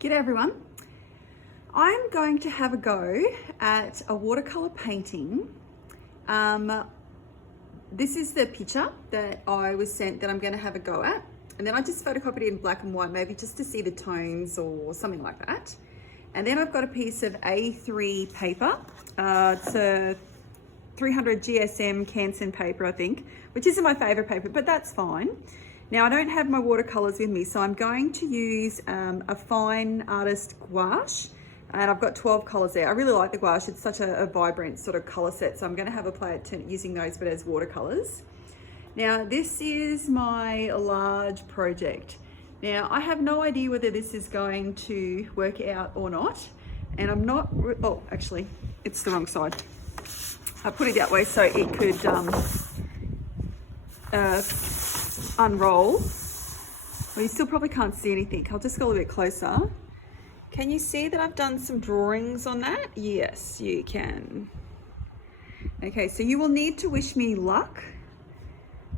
G'day everyone. I'm going to have a go at a watercolor painting. This is the picture that I was sent that I'm going to have a go at. And then I just photocopied it in black and white, maybe just to see the tones or something like that. And then I've got a piece of A3 paper. It's a 300 GSM Canson paper, I think, which isn't my favorite paper, but that's fine. Now I don't have my watercolors with me, so I'm going to use a fine artist gouache, and I've got 12 colors there. I really like the gouache. It's such a vibrant sort of color set, so I'm going to have a play at using those, but as watercolors. Now this is my large project. Now I have no idea whether this is going to work out or not, and I'm not, oh actually it's the wrong side. I put it that way so it could unroll. Well, you still probably can't see anything. I'll just go a little bit closer. Can you see that I've done some drawings on that? Yes, you can. Okay, so you will need to wish me luck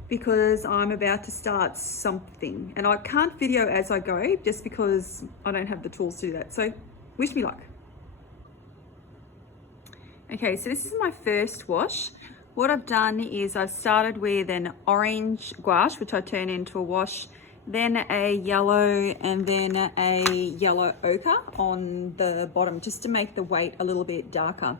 because I'm about to start something. And I can't video as I go just because I don't have the tools to do that. So wish me luck. Okay, so this is my first wash. What I've done is I've started with an orange gouache, which I turn into a wash, then a yellow, and then a yellow ochre on the bottom, just to make the weight a little bit darker.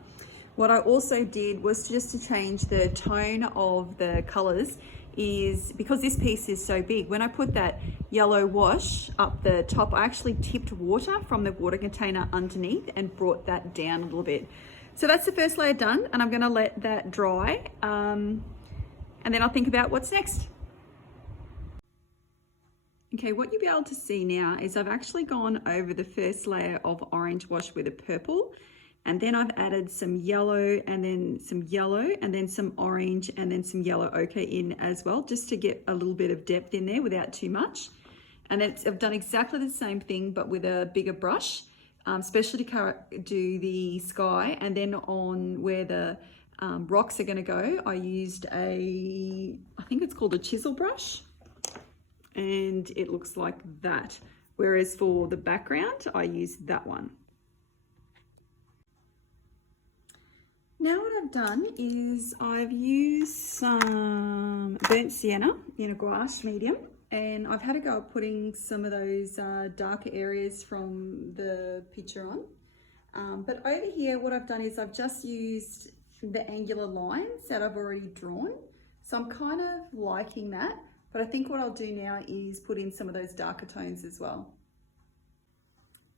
What I also did was just to change the tone of the colors is because this piece is so big, when I put that yellow wash up the top, I actually tipped water from the water container underneath and brought that down a little bit. So that's the first layer done, and I'm going to let that dry, and then I'll think about what's next. Okay, what you'll be able to see now is I've actually gone over the first layer of orange wash with a purple, and then I've added some yellow, and then some yellow, and then some orange, and then some yellow ochre in as well, just to get a little bit of depth in there without too much. And I've done exactly the same thing, but with a bigger brush. Especially to do the sky, and then on where the rocks are going to go, I used I think it's called a chisel brush, and it looks like that. Whereas for the background, I used that one. Now what I've done is I've used some burnt sienna in a gouache medium, and I've had a go at putting some of those darker areas from the picture on. But over here, what I've done is I've just used the angular lines that I've already drawn. So I'm kind of liking that, but I think what I'll do now is put in some of those darker tones as well.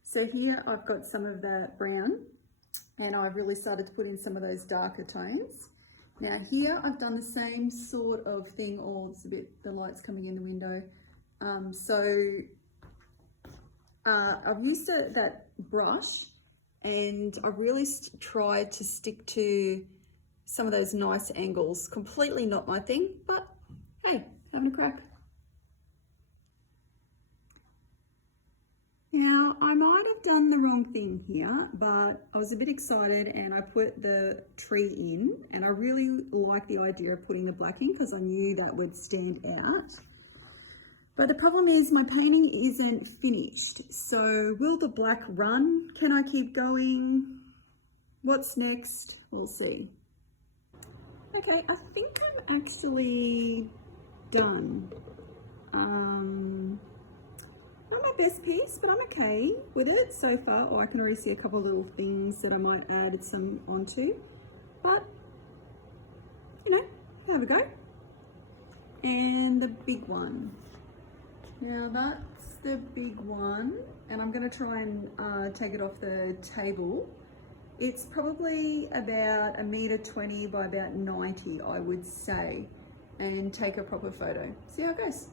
So here I've got some of that brown, and I've really started to put in some of those darker tones. Now here I've done the same sort of thing, or it's a bit, the light's coming in the window. I've used that brush, and I really tried to stick to some of those nice angles. Completely not my thing, but hey, having a crack. Now, I might have done the wrong thing here, but I was a bit excited and I put the tree in, and I really like the idea of putting the black in because I knew that would stand out. But the problem is my painting isn't finished. So will the black run? Can I keep going? What's next? We'll see. Okay, I think I'm actually done. Not my best piece, but I'm okay with it so far. Or I can already see a couple of little things that I might add some onto, but you know, have a go. And the big one. Now that's the big one, and I'm going to try and take it off the table. It's probably about 1.20 m by about 90, I would say, and take a proper photo. See how it goes.